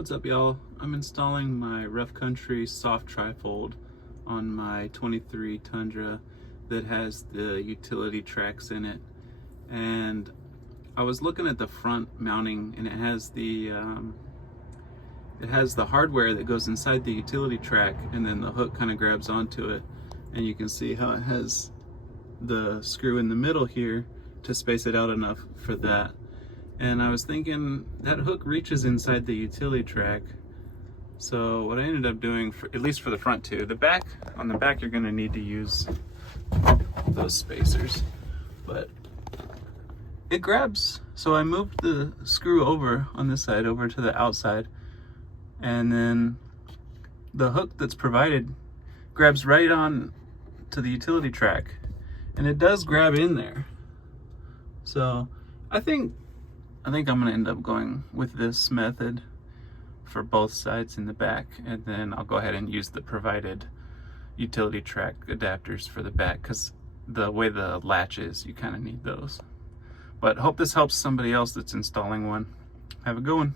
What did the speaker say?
What's up, y'all? I'm installing my rough country soft trifold on my 23 Tundra that has the utility tracks in it. And I was looking at the front mounting, and it has the hardware that goes inside the utility track, and then the hook kind of grabs onto it, and you can see how it has the screw in the middle here to space it out enough for that. And I was thinking that hook reaches inside the utility track. So what I ended up doing, at least for the front two, on the back you're gonna need to use those spacers, but it grabs. So I moved the screw over on this side over to the outside, and then the hook that's provided grabs right on to the utility track, and it does grab in there. So I think I'm gonna end up going with this method for both sides in the back, and then I'll go ahead and use the provided utility track adapters for the back, because the way the latch is, you kind of need those. But hope this helps somebody else that's installing one. Have a good one.